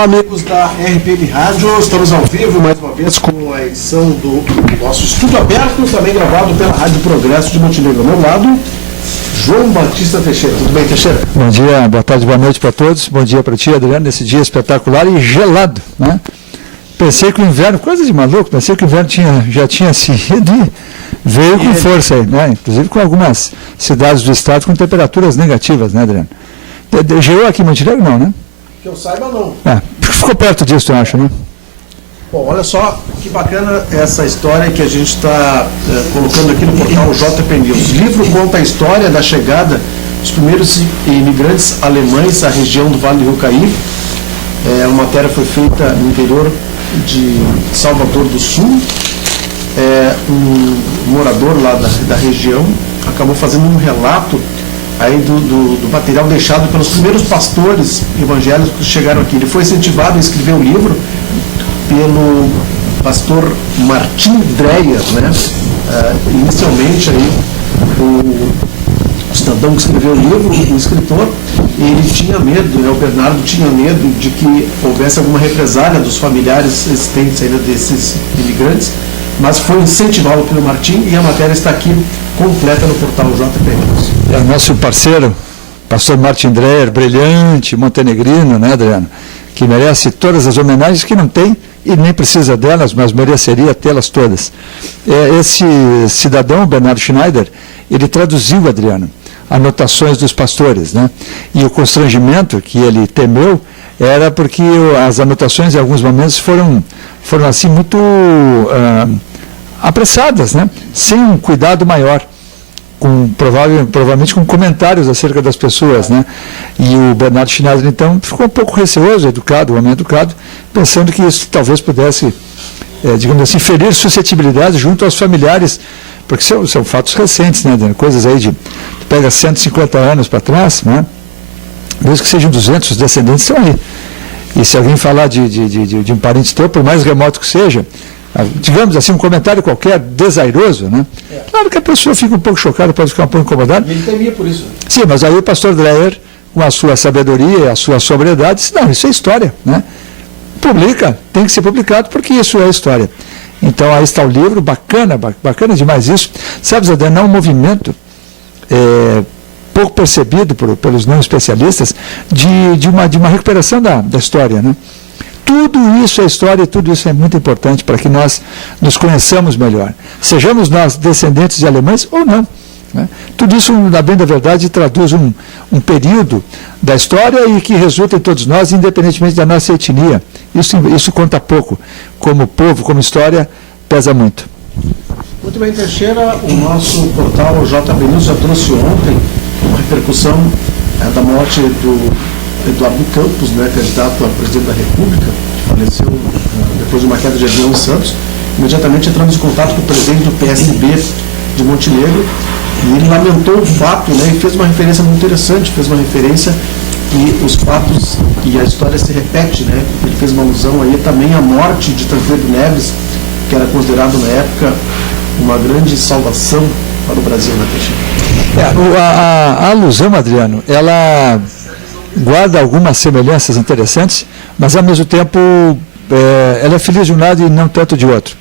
Olá, amigos da RPM Rádio, estamos ao vivo mais uma vez com a edição do nosso Estudo Aberto, também gravado pela Rádio Progresso de Montenegro. Ao meu lado, João Batista Teixeira. Tudo bem, Teixeira? Bom dia, boa tarde, boa noite para todos. Bom dia para ti, Adriano, nesse dia espetacular e gelado, né? Pensei que o inverno, coisa de maluco, pensei que o inverno já tinha se ido e veio com força aí, né? Inclusive com algumas cidades do estado com temperaturas negativas, né, Adriano? Gelou aqui em Montenegro, não, né? Que eu saiba, não. Ficou perto disso, eu acho, né? Bom, olha só que bacana essa história que a gente está colocando aqui no portal JP News. O livro conta a história da chegada dos primeiros imigrantes alemães à região do Vale do Rio Caí. A matéria foi feita no interior de Salvador do Sul. Um morador lá da região acabou fazendo um relato aí do material deixado pelos primeiros pastores evangélicos que chegaram aqui. Ele foi incentivado a escrever o livro pelo pastor Martin Dreyer, né? Inicialmente aí o cidadão que escreveu o livro, o escritor, ele tinha medo, né? O Bernardo tinha medo de que houvesse alguma represália dos familiares existentes ainda desses imigrantes, mas foi incentivado pelo Martim e a matéria está aqui completa no portal JP News. É o nosso parceiro, pastor Martin Dreyer, brilhante, montenegrino, né, Adriano? Que merece todas as homenagens, que não tem e nem precisa delas, mas mereceria tê-las todas. Esse cidadão, Bernardo Schneider, ele traduziu, Adriano, anotações dos pastores, né? E o constrangimento que ele temeu era porque as anotações, em alguns momentos, foram assim muito apressadas, né? Sem um cuidado maior, provavelmente com comentários acerca das pessoas, né? E o Bernardo Schneider, então, ficou um pouco receoso, um homem educado, pensando que isso talvez pudesse, digamos assim, ferir suscetibilidade junto aos familiares, porque são fatos recentes, né? Coisas aí tu pega 150 anos para trás, né? Mesmo que sejam 200, os descendentes estão aí. E se alguém falar de um parente teu, por mais remoto que seja, digamos assim, um comentário qualquer desairoso, né? Claro que a pessoa fica um pouco chocada, pode ficar um pouco incomodada. E ele temia por isso. Sim, mas aí o pastor Dreyer, com a sua sabedoria, a sua sobriedade, disse, não, isso é história, né? Publica, tem que ser publicado, porque isso é história. Então aí está o livro, bacana demais isso. Sabe, Zé, não um movimento pouco percebido pelos não especialistas de uma recuperação da história, né? Tudo isso é história, tudo isso é muito importante para que nós nos conheçamos melhor. Sejamos nós descendentes de alemães ou não, né? Tudo isso, na bem da verdade, traduz um período da história e que resulta em todos nós, independentemente da nossa etnia. Isso conta pouco. Como povo, como história, pesa muito. Muito bem, Teixeira, o nosso portal JB News já trouxe ontem uma repercussão da morte do Eduardo Campos, né, candidato a presidente da República, que faleceu depois de uma queda de avião em Santos. Imediatamente entramos em contato com o presidente do PSB de Montenegro e ele lamentou o fato, né, e fez uma referência muito interessante, fez uma referência e os fatos e a história se repete, né? Ele fez uma alusão aí também à morte de Tancredo Neves, que era considerado na época uma grande salvação para o Brasil, né, Teixeira? A alusão, Adriano, ela guarda algumas semelhanças interessantes, mas ao mesmo tempo ela é feliz de um lado e não tanto de outro.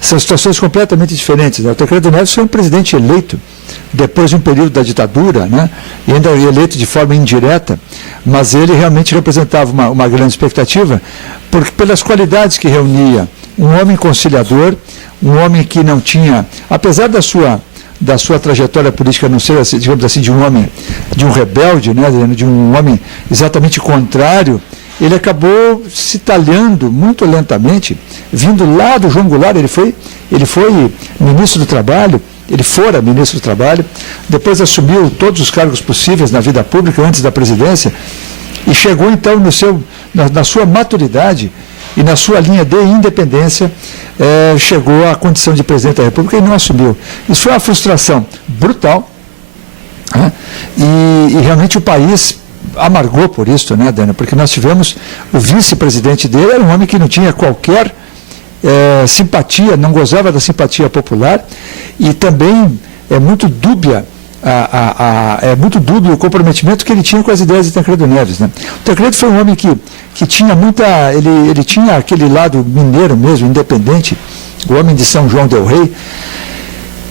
São situações completamente diferentes, né? O Tancredo Neves foi um presidente eleito depois de um período da ditadura, né? E ainda eleito de forma indireta, mas ele realmente representava uma grande expectativa, porque pelas qualidades que reunia, um homem conciliador, um homem que não tinha, apesar da sua trajetória política não ser, digamos assim, de um rebelde, né, de um homem exatamente contrário, ele acabou se talhando muito lentamente, vindo lá do João Goulart. Ele foi ministro do Trabalho, depois assumiu todos os cargos possíveis na vida pública antes da presidência, e chegou então na sua maturidade e na sua linha de independência, chegou à condição de presidente da República e não assumiu. Isso foi uma frustração brutal, né? E realmente o país amargou por isso, né, Dana? Porque nós tivemos o vice-presidente dele, era um homem que não tinha qualquer simpatia, não gozava da simpatia popular, e também é muito dúbia é muito dúbio o comprometimento que ele tinha com as ideias de Tancredo Neves, né? O Tancredo foi um homem que tinha muita... Ele tinha aquele lado mineiro mesmo, independente, o homem de São João del Rei,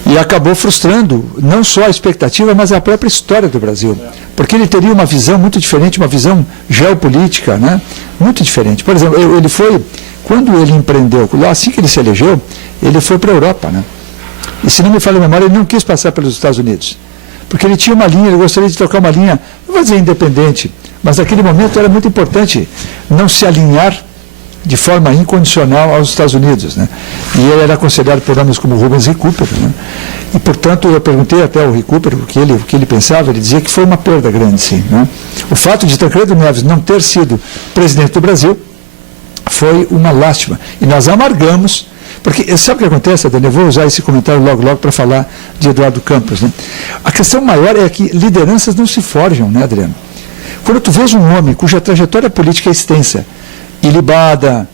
e acabou frustrando não só a expectativa, mas a própria história do Brasil. Porque ele teria uma visão muito diferente, uma visão geopolítica, né? Muito diferente. Por exemplo, ele foi, quando ele empreendeu, assim que ele se elegeu, ele foi para a Europa, né? E se não me falha a memória, ele não quis passar pelos Estados Unidos. Porque ele tinha uma linha, ele gostaria de trocar uma linha, não vou dizer independente, mas naquele momento era muito importante não se alinhar de forma incondicional aos Estados Unidos, né? E ele era aconselhado por homens como Rubens Recupero, né? E, portanto, eu perguntei até ao Recupero o que ele pensava, ele dizia que foi uma perda grande, sim, né? O fato de Tancredo Neves não ter sido presidente do Brasil foi uma lástima. E nós amargamos, porque sabe o que acontece, Adriano? Eu vou usar esse comentário logo para falar de Eduardo Campos, né? A questão maior é que lideranças não se forjam, né, Adriano? Quando tu vês um homem cuja trajetória política é extensa, ilibada,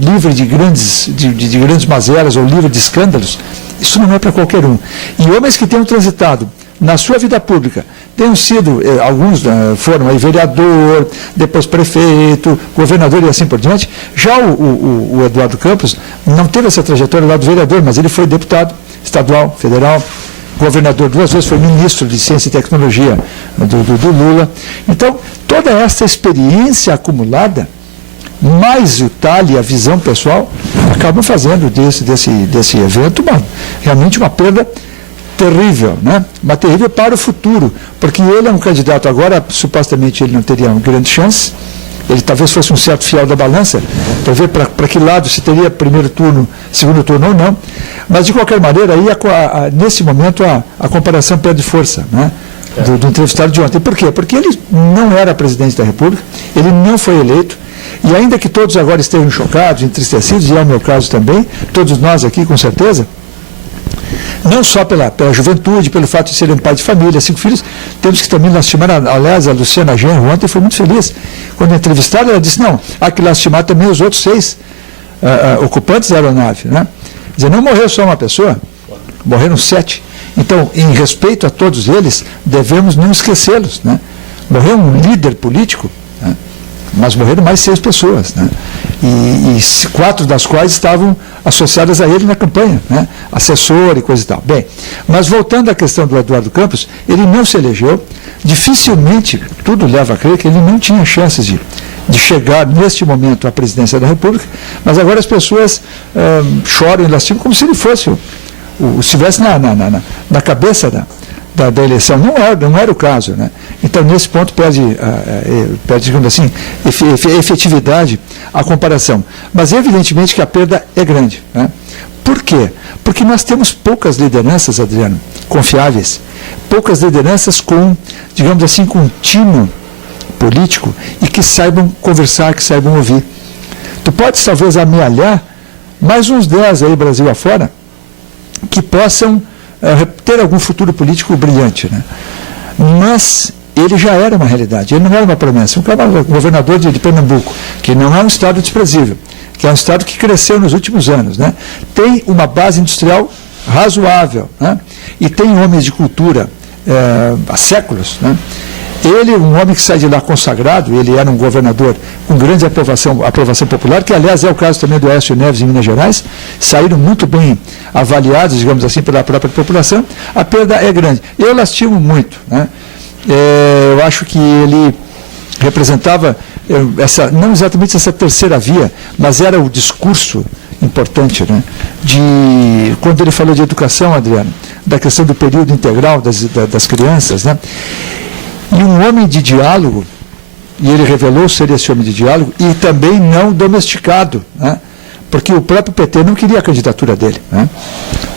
livre de grandes mazelas ou livre de escândalos, isso não é para qualquer um. E homens que tenham transitado na sua vida pública, tenham sido, alguns foram aí vereador, depois prefeito, governador e assim por diante, já o Eduardo Campos não teve essa trajetória lá do vereador, mas ele foi deputado estadual, federal, governador 2 vezes, foi ministro de Ciência e Tecnologia do Lula. Então, toda essa experiência acumulada, mais o talhe e a visão pessoal, acabam fazendo desse evento realmente uma perda terrível, né? Uma terrível para o futuro, porque ele é um candidato agora, supostamente ele não teria uma grande chance, ele talvez fosse um certo fiel da balança, para ver para que lado se teria primeiro turno, segundo turno ou não, mas de qualquer maneira, aí nesse momento a comparação perde força, né? Do entrevistado de ontem. Por quê? Porque ele não era presidente da República, ele não foi eleito, e ainda que todos agora estejam chocados, entristecidos, e é o meu caso também, todos nós aqui com certeza, não só pela juventude, pelo fato de ser um pai de família, 5 filhos, temos que também lastimar, aliás, a Luciana Genro ontem foi muito feliz, quando entrevistada ela disse, não, há que lastimar também os outros 6 ocupantes da aeronave, né? Quer dizer, não morreu só uma pessoa, morreram 7. Então, em respeito a todos eles, devemos não esquecê-los, né? Morreu um líder político, né? Mas morreram mais 6 pessoas, né? E 4 das quais estavam associadas a ele na campanha, né? Assessor e coisa e tal. Bem, mas voltando à questão do Eduardo Campos, ele não se elegeu, dificilmente, tudo leva a crer que ele não tinha chances de chegar neste momento à presidência da República, mas agora as pessoas choram e lastimam como se ele fosse, se estivesse na cabeça da eleição. Não era o caso, né? Então, nesse ponto, perde, digamos assim, efetividade a comparação. Mas, evidentemente, que a perda é grande, né? Por quê? Porque nós temos poucas lideranças, Adriano, confiáveis, poucas lideranças com, digamos assim, com um tino político e que saibam conversar, que saibam ouvir. Tu podes, talvez, amealhar mais uns 10 aí, Brasil afora, que possam ter algum futuro político brilhante, né? Mas ele já era uma realidade, ele não era uma promessa. Um governador de Pernambuco, que não é um estado desprezível, que é um estado que cresceu nos últimos anos, né? Tem uma base industrial razoável, né? E tem homens de cultura há séculos, né? Ele, um homem que sai de lá consagrado, ele era um governador com grande aprovação popular, que aliás é o caso também do Aécio Neves em Minas Gerais, saíram muito bem avaliados, digamos assim, pela própria população. A perda é grande. Eu lastimo muito, né? Eu acho que ele representava não exatamente essa terceira via, mas era o discurso importante, né? Quando ele falou de educação, Adriano, da questão do período integral das crianças, né? E um homem de diálogo, e ele revelou ser esse homem de diálogo, e também não domesticado, né? Porque o próprio PT não queria a candidatura dele, né?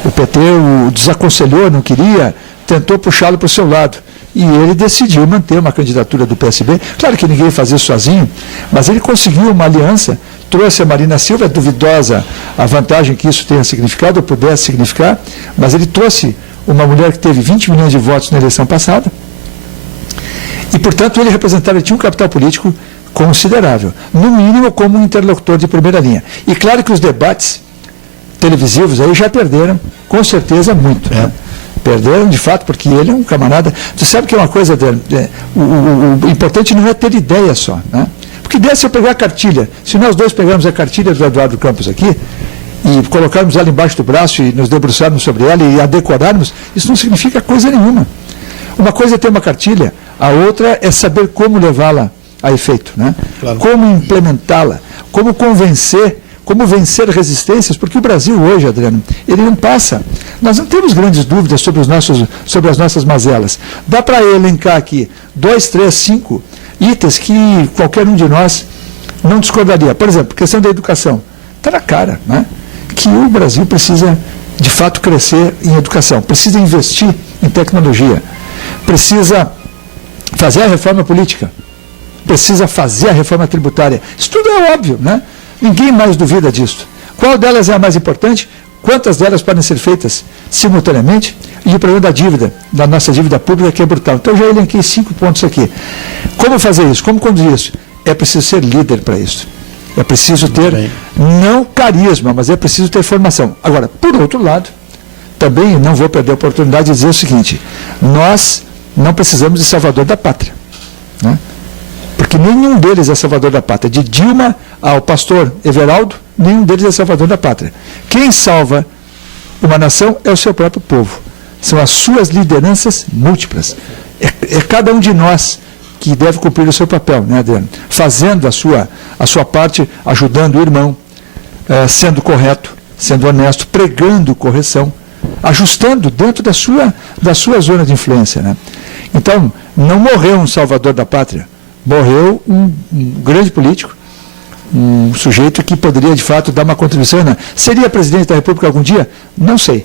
O PT o desaconselhou, não queria, tentou puxá-lo para o seu lado. E ele decidiu manter uma candidatura do PSB. Claro que ninguém fazia isso sozinho, mas ele conseguiu uma aliança, trouxe a Marina Silva, é duvidosa a vantagem que isso tenha significado, ou pudesse significar, mas ele trouxe uma mulher que teve 20 milhões de votos na eleição passada, e, portanto, ele tinha um capital político considerável, no mínimo como um interlocutor de primeira linha. E claro que os debates televisivos aí já perderam, com certeza, muito. Né? Perderam, de fato, porque ele é um camarada. Tu sabe que é uma coisa, o importante não é ter ideia só, né? Porque ideia é se eu pegar a cartilha. Se nós dois pegarmos a cartilha do Eduardo Campos aqui e colocarmos ela embaixo do braço e nos debruçarmos sobre ela e a decorarmos, isso não significa coisa nenhuma. Uma coisa é ter uma cartilha, a outra é saber como levá-la a efeito, né? Claro. Como implementá-la, como convencer, como vencer resistências, porque o Brasil hoje, Adriano, ele não passa. Nós não temos grandes dúvidas sobre as nossas mazelas. Dá para elencar aqui 2, 3, 5 itens que qualquer um de nós não discordaria. Por exemplo, questão da educação. Está na cara, né? Que o Brasil precisa, de fato, crescer em educação, precisa investir em tecnologia, precisa fazer a reforma política, precisa fazer a reforma tributária. Isso tudo é óbvio, né? Ninguém mais duvida disso. Qual delas é a mais importante? Quantas delas podem ser feitas simultaneamente? E o problema da dívida, da nossa dívida pública, que é brutal. Então, eu já elenquei 5 pontos aqui. Como fazer isso? Como conduzir isso? É preciso ser líder para isso. É preciso ter, não carisma, mas é preciso ter formação. Agora, por outro lado, também não vou perder a oportunidade de dizer o seguinte: nós não precisamos de salvador da pátria, né? Porque nenhum deles é salvador da pátria. De Dilma ao pastor Everaldo, nenhum deles é salvador da pátria. Quem salva uma nação é o seu próprio povo. São as suas lideranças múltiplas. É cada um de nós que deve cumprir o seu papel, né, Adriano? Fazendo a sua parte, ajudando o irmão, sendo correto, sendo honesto, pregando correção, ajustando dentro da sua zona de influência, né? Então, não morreu um salvador da pátria. Morreu um grande político, um sujeito que poderia, de fato, dar uma contribuição. Né? Seria presidente da República algum dia? Não sei.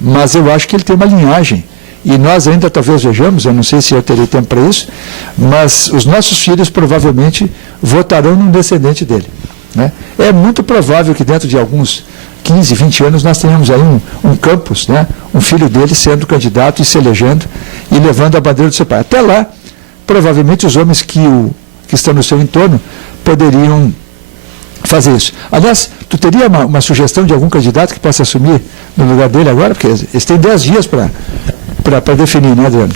Mas eu acho que ele tem uma linhagem. E nós ainda talvez vejamos, eu não sei se eu terei tempo para isso, mas os nossos filhos provavelmente votarão num descendente dele, né? É muito provável que dentro de alguns 15, 20 anos nós tenhamos aí um Campos, né? Um filho dele sendo candidato e se elegendo e levando a bandeira do seu pai. Até lá, provavelmente os homens que estão no seu entorno poderiam fazer isso. Aliás, tu teria uma sugestão de algum candidato que possa assumir no lugar dele agora? Porque eles têm 10 dias para definir, né, Adriano?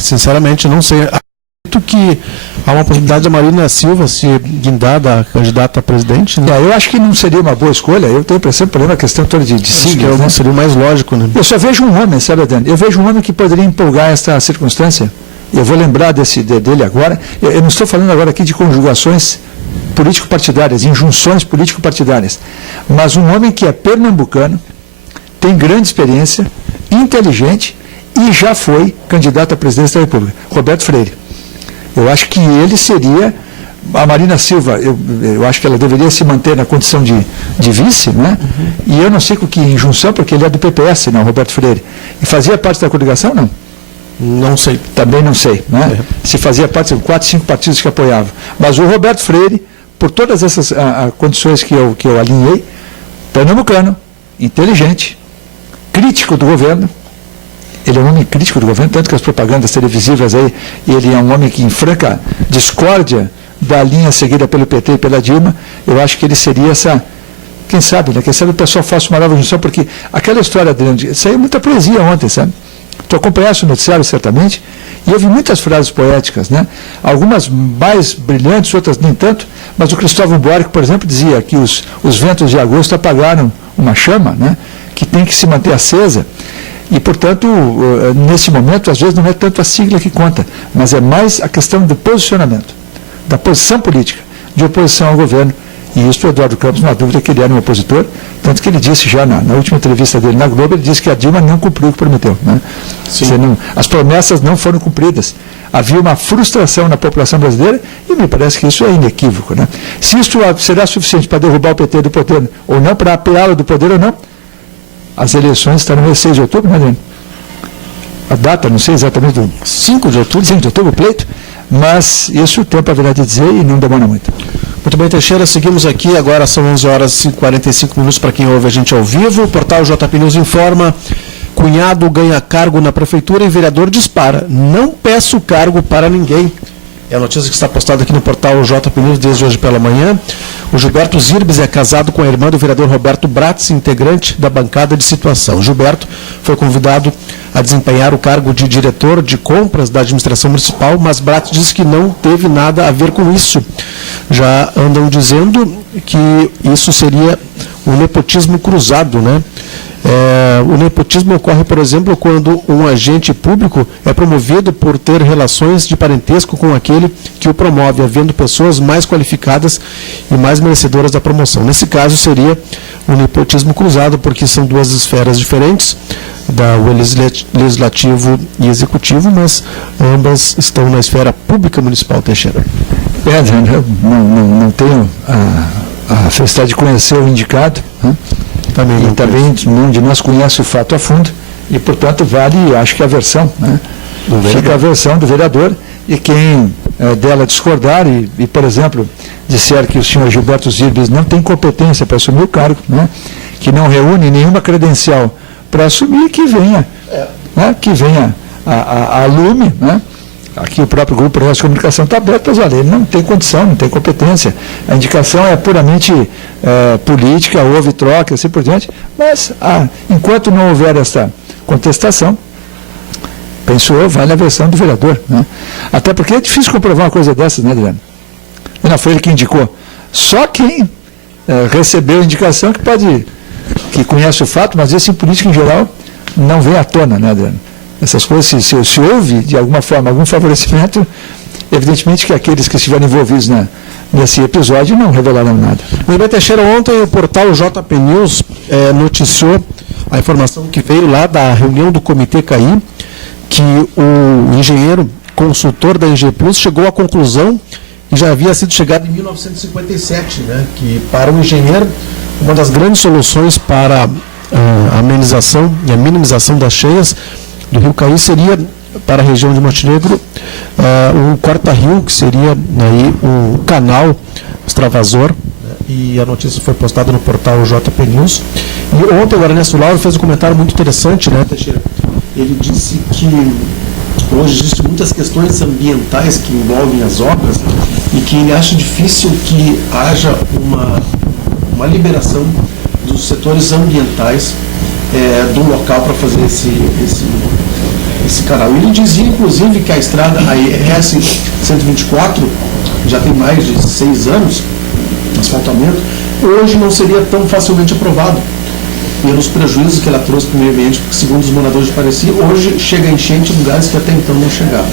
Sinceramente, não sei. Acredito que há uma possibilidade da Marina Silva se guindar da candidata a presidente, né? Eu acho que não seria uma boa escolha. Eu tenho a impressão que a questão toda de siglas, né? Seria o mais lógico, né? Eu só vejo um homem, sabe, Adriano? Eu vejo um homem que poderia empolgar esta circunstância. Eu vou lembrar dele agora. Eu não estou falando agora aqui de conjugações político-partidárias, injunções político-partidárias. Mas um homem que é pernambucano, tem grande experiência, inteligente e já foi candidato à presidência da República, Roberto Freire. Eu acho que ele seria... A Marina Silva, eu acho que ela deveria se manter na condição de vice, né? Uhum. E eu não sei com que injunção, porque ele é do PPS, não, Roberto Freire. E fazia parte da coligação, não? Não sei. Também não sei, né? Se fazia parte de 4, 5 partidos que apoiavam. Mas o Roberto Freire, por todas essas condições que eu alinhei, pernambucano, inteligente, crítico do governo. Ele é um homem crítico do governo, tanto que as propagandas televisivas aí, ele é um homem que enfranca discórdia da linha seguida pelo PT e pela Dilma. Eu acho que ele seria essa... Quem sabe, né? Quem sabe o pessoal faça uma nova junção, porque aquela história, Adriano, saiu muita poesia ontem, sabe? Tu acompanhaste o noticiário, certamente, e houve muitas frases poéticas, né? Algumas mais brilhantes, outras nem tanto, mas o Cristóvão Buarque, por exemplo, dizia que os ventos de agosto apagaram uma chama, né? Que tem que se manter acesa. E, portanto, nesse momento, às vezes não é tanto a sigla que conta, mas é mais a questão do posicionamento, da posição política, de oposição ao governo. E isso o Eduardo Campos, não há dúvida que ele era um opositor, tanto que ele disse já na última entrevista dele na Globo, ele disse que a Dilma não cumpriu o que prometeu, né? As promessas não foram cumpridas. Havia uma frustração na população brasileira e me parece que isso é inequívoco, né? Se isso será suficiente para derrubar o PT do poder ou não, para apeá-lo do poder ou não, as eleições estarão no 6 de outubro, né, Adriano? A data, não sei exatamente, do 5 de outubro, 5 de outubro, o pleito, mas isso o tempo haverá de dizer e não demora muito. Muito bem, Teixeira, seguimos aqui, agora são 11 horas e 45 minutos para quem ouve a gente ao vivo. O portal JP News informa: cunhado ganha cargo na prefeitura e vereador dispara. Não peço cargo para ninguém. É a notícia que está postada aqui no portal JP News desde hoje pela manhã. O Gilberto Zirbes é casado com a irmã do vereador Roberto Bratz, integrante da bancada de situação. O Gilberto foi convidado a desempenhar o cargo de diretor de compras da administração municipal, mas Brat diz que não teve nada a ver com isso. Já andam dizendo que isso seria um nepotismo cruzado, né? O nepotismo ocorre, por exemplo, quando um agente público é promovido por ter relações de parentesco com aquele que o promove, havendo pessoas mais qualificadas e mais merecedoras da promoção. Nesse caso, seria o nepotismo cruzado, porque são duas esferas diferentes, o legislativo e executivo, mas ambas estão na esfera pública municipal, Teixeira. Eu não tenho a felicidade de conhecer o indicado, né? Também nenhum de nós conhece o fato a fundo e, portanto, vale, acho que a versão, né? Fica a versão do vereador e quem dela discordar e, por exemplo, disser que o senhor Gilberto Zirbes não tem competência para assumir o cargo, né? Que não reúne nenhuma credencial para assumir, que venha, né? Que venha a lume, né? Aqui o próprio Grupo Progresso de Comunicação está aberto para valer. Ele não tem condição, não tem competência. A indicação é puramente política, houve troca, assim por diante. Mas, enquanto não houver essa contestação, penso eu, vale a versão do vereador, né? Até porque é difícil comprovar uma coisa dessas, né, Adriano? Não foi ele que indicou. Só quem recebeu a indicação que conhece o fato, mas isso em política em geral não vem à tona, né, Adriano? Essas coisas, se houve, de alguma forma, algum favorecimento, evidentemente que aqueles que estiverem envolvidos nesse episódio não revelarão nada. Muito Teixeira, ontem o portal JP News noticiou a informação que veio lá da reunião do Comitê CAI, que o engenheiro consultor da EG Plus chegou à conclusão, que já havia sido chegado em 1957, né, que para o engenheiro, uma das grandes soluções para a amenização e a minimização das cheias do Rio Caí seria, para a região de Montenegro, um corta-rio, que seria aí o canal extravasor, né? E a notícia foi postada no portal JP News. E ontem o Ernesto Lauro fez um comentário muito interessante, né, Teixeira? Ele disse que hoje existem muitas questões ambientais que envolvem as obras e que ele acha difícil que haja uma liberação dos setores ambientais do local para fazer esse canal. Ele dizia, inclusive, que a estrada, a RS 124, já tem mais de 6 anos, asfaltamento, hoje não seria tão facilmente aprovado, pelos prejuízos que ela trouxe para o meio ambiente, porque, segundo os moradores de Pareci, hoje chega a enchente em lugares que até então não chegavam.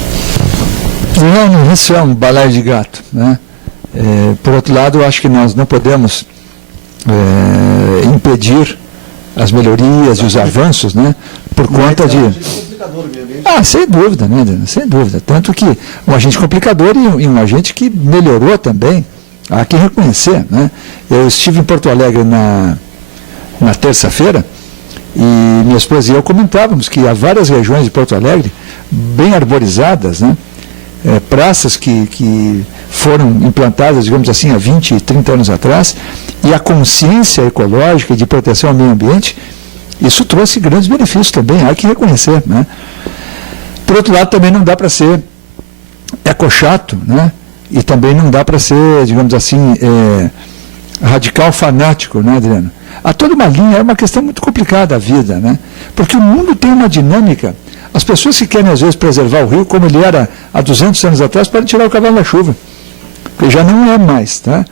Não, isso é um balaio de gato, né? Por outro lado, eu acho que nós não podemos impedir as melhorias e os avanços, né, por conta de... sem dúvida, né, sem dúvida. Tanto que um agente complicador e um agente que melhorou também, há que reconhecer, né? Eu estive em Porto Alegre na terça-feira e minha esposa e eu comentávamos que há várias regiões de Porto Alegre bem arborizadas, né? Praças que foram implantadas, digamos assim, há 20 e 30 anos atrás, e a consciência ecológica e de proteção ao meio ambiente, isso trouxe grandes benefícios também, há que reconhecer, né? Por outro lado, também não dá para ser ecochato, né? E também não dá para ser, digamos assim, radical fanático, né, Adriano? Há toda uma linha, é uma questão muito complicada a vida, né? Porque o mundo tem uma dinâmica. As pessoas que querem, às vezes, preservar o rio, como ele era há 200 anos atrás, podem tirar o cavalo da chuva, porque já não é mais, tá?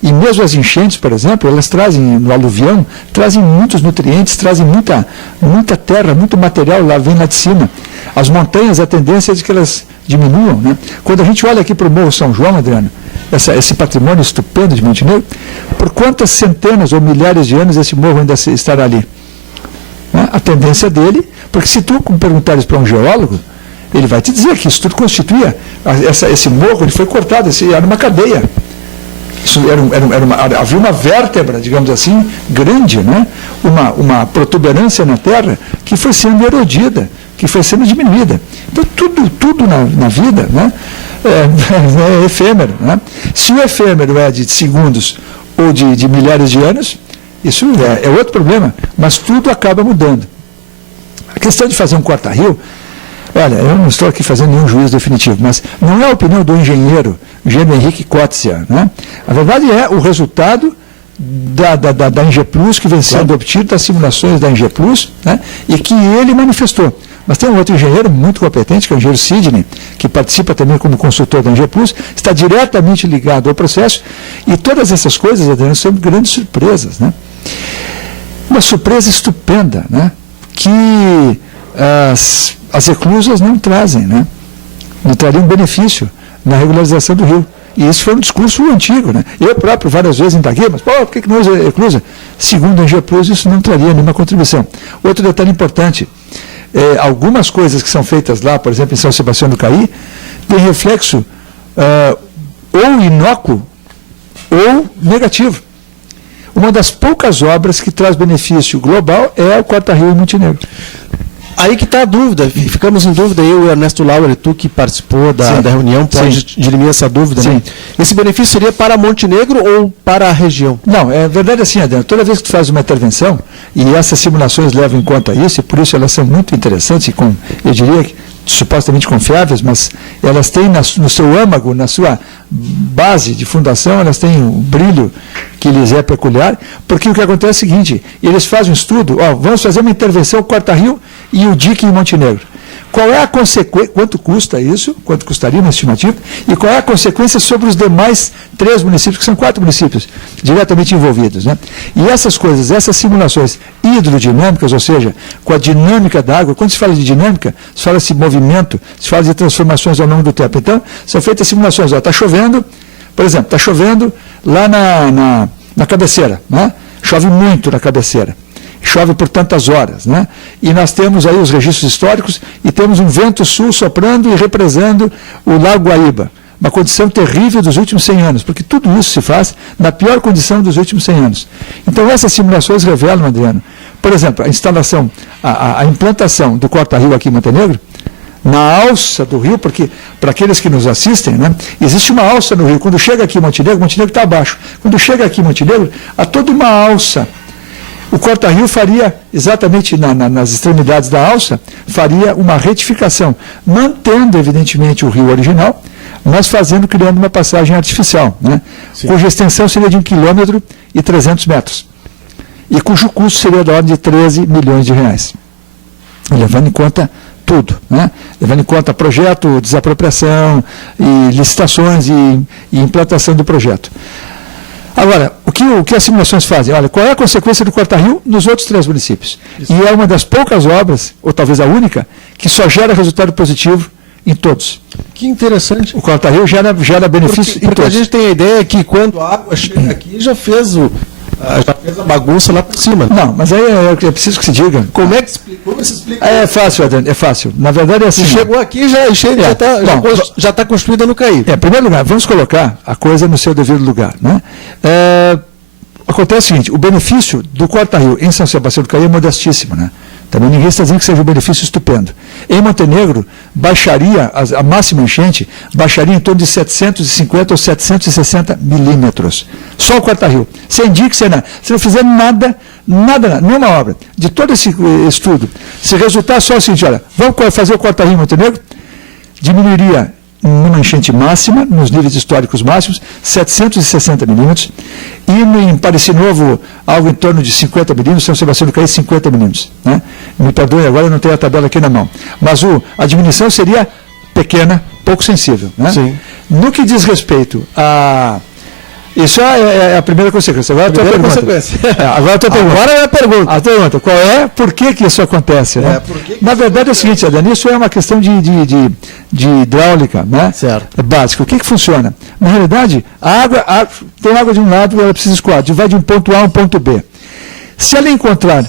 E mesmo as enchentes, por exemplo, elas trazem, no aluvião, trazem muitos nutrientes, trazem muita terra, muito material lá, vem lá de cima. As montanhas, a tendência é de que elas diminuam, né? Quando a gente olha aqui para o Morro São João, Adriano, esse patrimônio estupendo de Montenegro, por quantas centenas ou milhares de anos esse morro ainda estará ali? Né? A tendência dele, porque se tu perguntares para um geólogo, ele vai te dizer que isso tudo constituía, esse morro, ele foi cortado, era uma cadeia. Isso havia uma vértebra, digamos assim, grande, né? Uma protuberância na terra que foi sendo erodida, que foi sendo diminuída. Então, tudo na vida, né? É efêmero, né? Se o efêmero é de segundos ou de milhares de anos, isso é outro problema, mas tudo acaba mudando. A questão de fazer um corta-rio, olha, eu não estou aqui fazendo nenhum juízo definitivo, mas não é a opinião do engenheiro Henrique Kotzia, né? A verdade é o resultado da EG Plus, que vem sendo obtido das simulações da EG Plus, né? E que ele manifestou. Mas tem um outro engenheiro muito competente, que é o engenheiro Sidney, que participa também como consultor da Engeplus, está diretamente ligado ao processo, e todas essas coisas, Adriano, são grandes surpresas, né? Uma surpresa estupenda, né? Que as eclusas não trazem, né? Não trariam benefício na regularização do rio. E isso foi um discurso antigo, né? Eu próprio várias vezes indaguei, mas por que não usa eclusa? Segundo a Engeplus, isso não traria nenhuma contribuição. Outro detalhe importante, algumas coisas que são feitas lá, por exemplo, em São Sebastião do Caí, tem reflexo ou inócuo ou negativo. Uma das poucas obras que traz benefício global é o Corta-Rio em Montenegro. Aí que está a dúvida, ficamos em dúvida, eu e o Ernesto Lauer, tu que participou da reunião, pode dirimir essa dúvida, né? Esse benefício seria para Montenegro ou para a região? Não, é verdade assim, Adriano, toda vez que tu faz uma intervenção, e essas simulações levam em conta isso, e por isso elas são muito interessantes, e eu diria que supostamente confiáveis, mas elas têm no seu âmago, na sua base de fundação, elas têm um brilho que lhes é peculiar, porque o que acontece é o seguinte, eles fazem um estudo, vamos fazer uma intervenção Corta-Rio e o dique em Montenegro. Qual é a consequência, quanto custa isso, quanto custaria uma estimativa, e qual é a consequência sobre os demais 3 municípios, que são 4 municípios diretamente envolvidos, né? E essas coisas, essas simulações hidrodinâmicas, ou seja, com a dinâmica da água, quando se fala de dinâmica, se fala de movimento, se fala de transformações ao longo do tempo. Então, são feitas simulações, está chovendo, por exemplo, está chovendo lá na cabeceira, né? Chove muito na cabeceira. Chove por tantas horas, né? E nós temos aí os registros históricos e temos um vento sul soprando e represando o Lago Guaíba. Uma condição terrível dos últimos 100 anos, porque tudo isso se faz na pior condição dos últimos 100 anos. Então essas simulações revelam, Adriano, por exemplo, a instalação, a implantação do Corta-Rio aqui em Montenegro, na alça do rio, porque para aqueles que nos assistem, né, existe uma alça no rio. Quando chega aqui em Montenegro está abaixo. Quando chega aqui em Montenegro, há toda uma alça. O Corta-Rio faria, exatamente nas extremidades da alça, faria uma retificação, mantendo, evidentemente, o rio original, mas criando uma passagem artificial, né, cuja extensão seria de 1,3 km e cujo custo seria da ordem de 13 milhões de reais, levando em conta tudo, né, levando em conta projeto, desapropriação, e licitações e implantação do projeto. Agora, o que as simulações fazem? Olha, qual é a consequência do Corta-Rio nos outros 3 municípios? Isso. E é uma das poucas obras, ou talvez a única, que só gera resultado positivo em todos. Que interessante. O Corta-Rio gera benefício em todos. Porque a gente tem a ideia que quando a água chega aqui, já fez a bagunça lá por cima. Não, mas aí é preciso que se diga. Como se explica? É fácil, Adriano, é fácil. Na verdade é assim. Se chegou aqui, já está construída no Caí. Em primeiro lugar, vamos colocar a coisa no seu devido lugar, né? Acontece o seguinte, o benefício do Corta-Rio em São Sebastião do Caí é modestíssimo, né? Também ninguém está dizendo que seja um benefício estupendo. Em Montenegro, baixaria, a máxima enchente, baixaria em torno de 750 ou 760 milímetros. Só o Corta-Rio. Sem dique, sem nada. Se não fizer nada, nenhuma obra, de todo esse estudo, se resultar só o seguinte, olha, vamos fazer o Corta-Rio em Montenegro, diminuiria numa enchente máxima, nos níveis históricos máximos, 760 milímetros, e em Pareci Novo, algo em torno de 50 milímetros, São Sebastião do Caí, 50 milímetros. Né? Me perdoe, agora eu não tenho a tabela aqui na mão. Mas a diminuição seria pequena, pouco sensível. Né? Sim. No que diz respeito a... Isso é a primeira consequência. Agora a tua pergunta. Agora é a pergunta. A pergunta, qual é, por que isso acontece? Né? Na verdade é o seguinte, Adriano, isso é uma questão de hidráulica, né? Certo. Básica. O que funciona? Na realidade, tem água de um lado e ela precisa escoar, vai de um ponto A a um ponto B. Se ela encontrar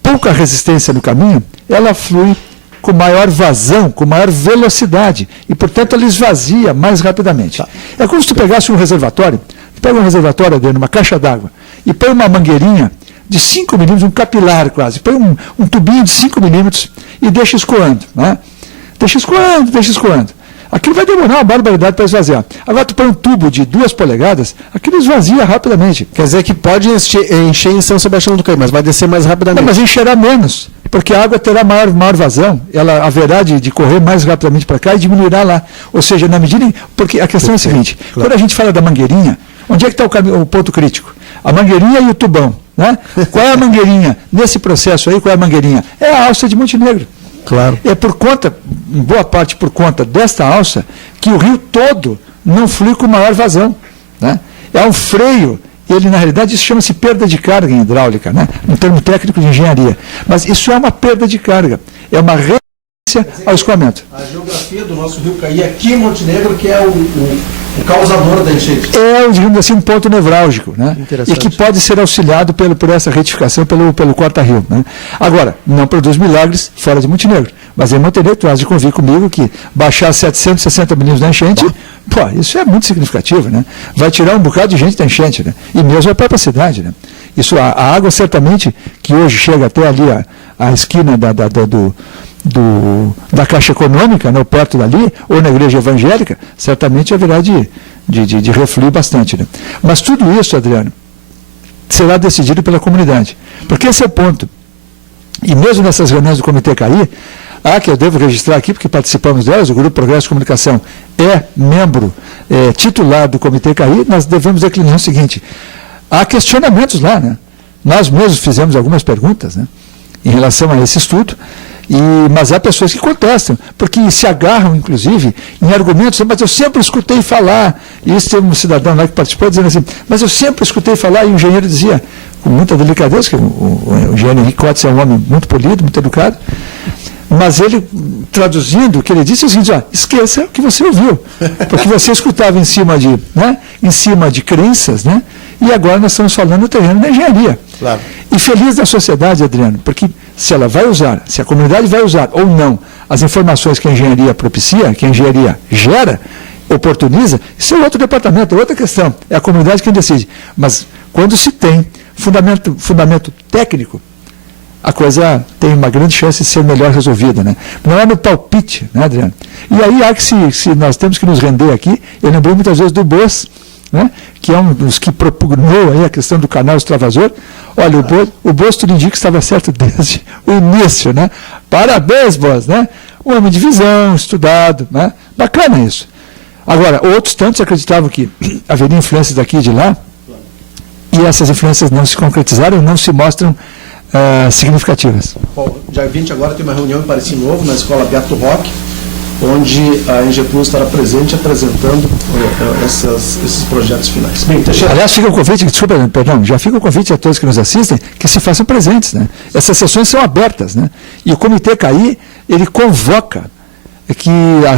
pouca resistência no caminho, ela flui com maior vazão, com maior velocidade, e, portanto, ela esvazia mais rapidamente. É como se tu pegasse um reservatório, pega um reservatório dentro, uma caixa d'água, e põe uma mangueirinha de 5 milímetros, um capilar quase, põe um tubinho de 5 milímetros e deixa escoando. Né? Deixa escoando. Aquilo vai demorar uma barbaridade para esvaziar. Agora tu põe um tubo de 2 polegadas, aquilo esvazia rapidamente. Quer dizer que pode encher em São Sebastião do Caí, mas vai descer mais rapidamente. Não, mas encherá menos, porque a água terá maior vazão, ela haverá de correr mais rapidamente para cá e diminuirá lá. Ou seja, na medida em... Porque a questão é a seguinte, quando a gente fala da mangueirinha, onde é que está o ponto crítico? A mangueirinha e o tubão. Né? Qual é a mangueirinha? Nesse processo aí, qual é a mangueirinha? É a alça de Montenegro. Claro. É por conta, em boa parte por conta desta alça, que o rio todo não flui com maior vazão, né? É um freio, ele na realidade isso chama-se perda de carga em hidráulica, né? Um termo técnico de engenharia. Mas isso é uma perda de carga, é uma resistência ao escoamento. A geografia do nosso rio Caí aqui em Montenegro que é o causador da enchente. É, digamos assim, um ponto nevrálgico, né? E que pode ser auxiliado por essa retificação, pelo corta-rio, né? Agora, não produz milagres fora de Montenegro, mas em Montenegro, tu has de convir comigo que baixar 760 milímetros da enchente, pô, isso é muito significativo, né? Vai tirar um bocado de gente da enchente, né? E mesmo a própria cidade, né? Isso, a água certamente, que hoje chega até ali a esquina da Caixa Econômica, né, perto dali, ou na igreja evangélica, certamente haverá de refluir bastante. Né? Mas tudo isso, Adriano, será decidido pela comunidade. Porque esse é o ponto. E mesmo nessas reuniões do Comitê CAI, que eu devo registrar aqui, porque participamos delas, o Grupo Progresso de Comunicação é membro titular do Comitê CAI, nós devemos declinar o seguinte: há questionamentos lá, né? Nós mesmos fizemos algumas perguntas, né, em relação a esse estudo, mas há pessoas que contestam, porque se agarram, inclusive, em argumentos, mas eu sempre escutei falar, e isso teve um cidadão lá que participou dizendo assim, mas eu sempre escutei falar, e o engenheiro dizia, com muita delicadeza, que o engenheiro Henrique Cotes é um homem muito polido, muito educado, mas ele, traduzindo, o que ele disse é o seguinte: esqueça o que você ouviu, porque você escutava em cima de crenças, né? E agora nós estamos falando no terreno da engenharia. Claro. E feliz da sociedade, Adriano, porque se ela vai usar, se a comunidade vai usar ou não as informações que a engenharia propicia, que a engenharia gera, oportuniza, isso é outro departamento, é outra questão. É a comunidade quem decide. Mas quando se tem fundamento técnico, a coisa tem uma grande chance de ser melhor resolvida, né? Não é no palpite, né, Adriano? E aí há que, se nós temos que nos render aqui, eu lembrei muitas vezes do Boas, né, que é um dos que propugnou aí a questão do canal extravasor. Olha, o Boas tudo indica que estava certo desde o início, né? Parabéns, Boas, né? Um homem de visão, estudado, né? Bacana isso. Agora, outros tantos acreditavam que haveria influências daqui e de lá, e essas influências não se concretizaram, não se mostram significativas. Bom, dia 20 agora tem uma reunião em Parecis Novo, na Escola Beato Roque, onde a Engeplus estará presente apresentando esses projetos finais. Bem, aliás, fica o convite, já fica o convite a todos que nos assistem, que se façam presentes, né? Essas sessões são abertas, né? E o Comitê CAI, ele convoca que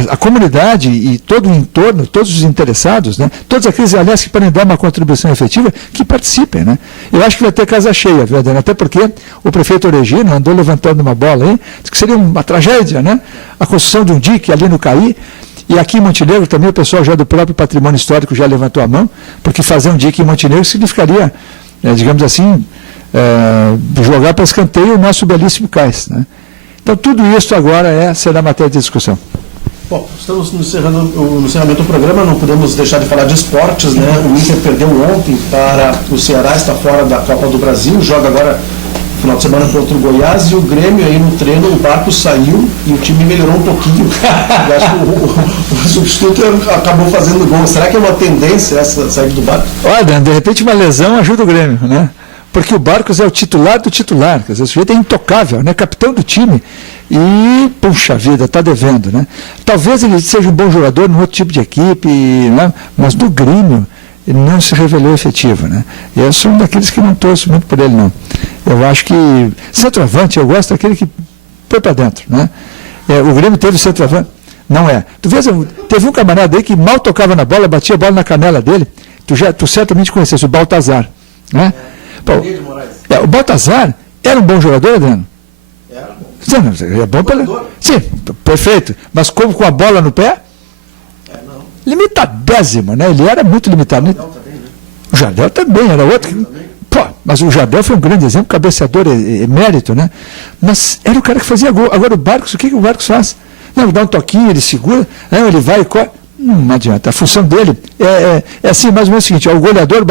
a comunidade e todo o entorno, todos os interessados, né, todos aqueles, aliás, que podem dar uma contribuição efetiva, que participem, né? Eu acho que vai ter casa cheia, viu, Adriano? Até porque o prefeito Oregino andou levantando uma bola aí, disse que seria uma tragédia, né? A construção de um dique ali no CAI, e aqui em Montenegro também o pessoal já do próprio patrimônio histórico já levantou a mão, porque fazer um dique em Montenegro significaria, digamos assim, jogar para escanteio o nosso belíssimo cais, né? Então, tudo isso agora será matéria de discussão. Bom, estamos no encerramento do programa, não podemos deixar de falar de esportes, né? O Inter perdeu ontem para o Ceará, está fora da Copa do Brasil, joga agora no final de semana contra o Goiás, e o Grêmio aí no treino, o Barco saiu e o time melhorou um pouquinho. Eu acho que o substituto acabou fazendo gol. Será que é uma tendência essa saída do Barco? Olha, de repente uma lesão ajuda o Grêmio, né? Porque o Barcos é o titular do titular, quer dizer, o sujeito é intocável, né? Capitão do time, e, puxa vida, está devendo, né? Talvez ele seja um bom jogador num outro tipo de equipe, né? Mas do Grêmio ele não se revelou efetivo, né? Eu sou um daqueles que não torço muito por ele, não. Eu acho que centroavante, eu gosto daquele que põe para dentro, né? O Grêmio teve centroavante, não é. Tu vês, teve um camarada aí que mal tocava na bola, batia a bola na canela dele, tu certamente conhecesse, o Baltazar, né? O Baltazar era um bom jogador, Adriano? Era bom. É bom pela... Sim, perfeito. Mas como com a bola no pé? Não. Limitadésimo, né? Ele era muito limitado. Né? O Jardel também era outro. Pô, mas o Jardel foi um grande exemplo, cabeceador emérito, né? Mas era o cara que fazia gol. Agora o Barcos, o que o Barcos faz? Não, ele dá um toquinho, ele segura, ele vai e corre. Não adianta. A função dele é assim, mais ou menos o seguinte: o goleador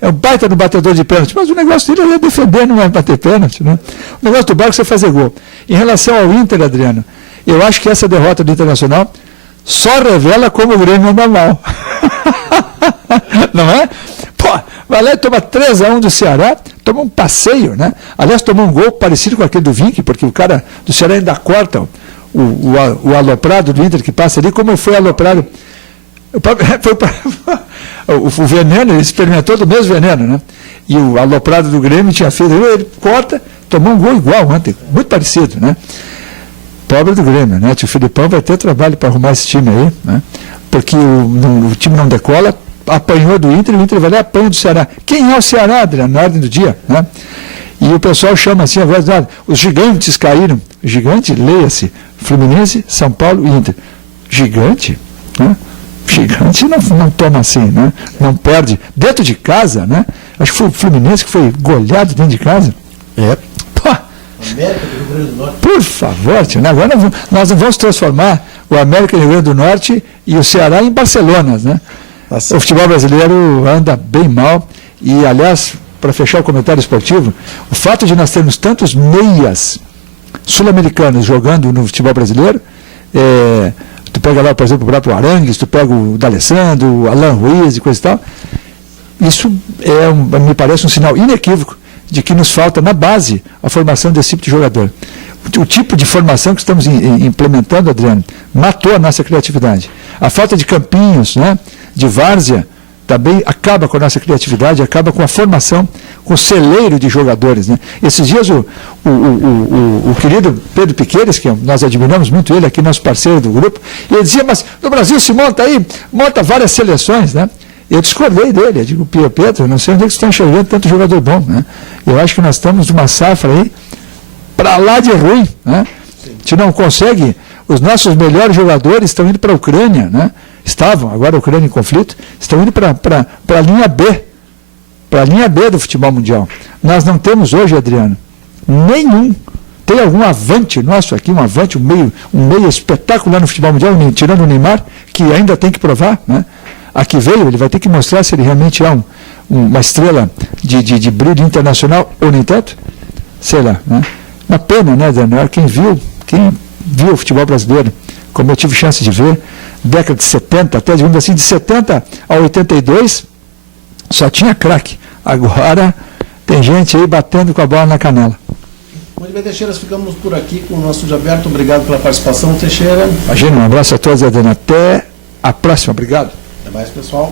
é um baita no batedor de pênalti, mas o negócio dele é defender, não é bater pênalti, né? O negócio do Barco é fazer gol. Em relação ao Inter, Adriano, eu acho que essa derrota do Internacional só revela como o Grêmio anda mal. Não é? Pô, vai lá e toma 3-1 do Ceará, tomou um passeio, né? Aliás, tomou um gol parecido com aquele do Vinck, porque o cara do Ceará ainda corta o aloprado do Inter que passa ali, como foi aloprado. O veneno, ele experimentou do mesmo veneno, né? E o aloprado do Grêmio tinha feito, ele corta, tomou um gol igual ontem, muito parecido, né? Pobre do Grêmio, né? O Filipão vai ter trabalho para arrumar esse time aí, né? Porque o time não decola, apanhou do Inter, e o Inter vai lá e apanha do Ceará. Quem é o Ceará, Adriano, na ordem do dia, né? E o pessoal chama assim, agora, os gigantes caíram. Gigante, leia-se, Fluminense, São Paulo e Inter. Gigante, né? Gigante não toma assim, né? Não perde. Dentro de casa, né? Acho que foi o Fluminense que foi goleado dentro de casa. Pô, América do Rio Grande do Norte. por favor, tio, né? Agora nós não vamos transformar o América do Rio Grande do Norte e o Ceará em Barcelona, né? Nossa. O futebol brasileiro anda bem mal e, aliás, para fechar o comentário esportivo, o fato de nós termos tantos meias sul-americanos jogando no futebol brasileiro, tu pega lá, por exemplo, o próprio Arangues, tu pega o D'Alessandro, o Alan Ruiz e coisa e tal, isso me parece um sinal inequívoco de que nos falta na base a formação desse tipo de jogador. O tipo de formação que estamos implementando, Adriano, matou a nossa criatividade. A falta de campinhos, né, de várzea, também acaba com a nossa criatividade, acaba com a formação, com o celeiro de jogadores, né? Esses dias o querido Pedro Piqueires, que nós admiramos muito ele, aqui nosso parceiro do grupo, ele dizia, mas no Brasil se monta várias seleções, né? Eu discordei dele, eu digo, Pedro, não sei onde é que você está enxergando tanto jogador bom, né? Eu acho que nós estamos numa safra aí para lá de ruim, né? A gente não consegue, os nossos melhores jogadores estão indo para a Ucrânia, né? Estavam, agora a Ucrânia em conflito, estão indo para a linha B, para a linha B do futebol mundial. Nós não temos hoje, Adriano, nenhum. Tem algum avante nosso aqui, um meio espetacular no futebol mundial, tirando o Neymar, que ainda tem que provar, né? Aqui veio, ele vai ter que mostrar se ele realmente é uma estrela de brilho internacional ou nem tanto. Sei lá, né? Uma pena, né, Daniel? Quem viu o futebol brasileiro, como eu tive chance de ver, década de 70, até digamos assim, de 70 a 82, só tinha craque. Agora tem gente aí batendo com a bola na canela. Muito bem, Teixeira, ficamos por aqui com o nosso estúdio aberto. Obrigado pela participação, Teixeira. Imagina, um abraço a todos, Adriano. Até a próxima. Obrigado. Até mais, pessoal.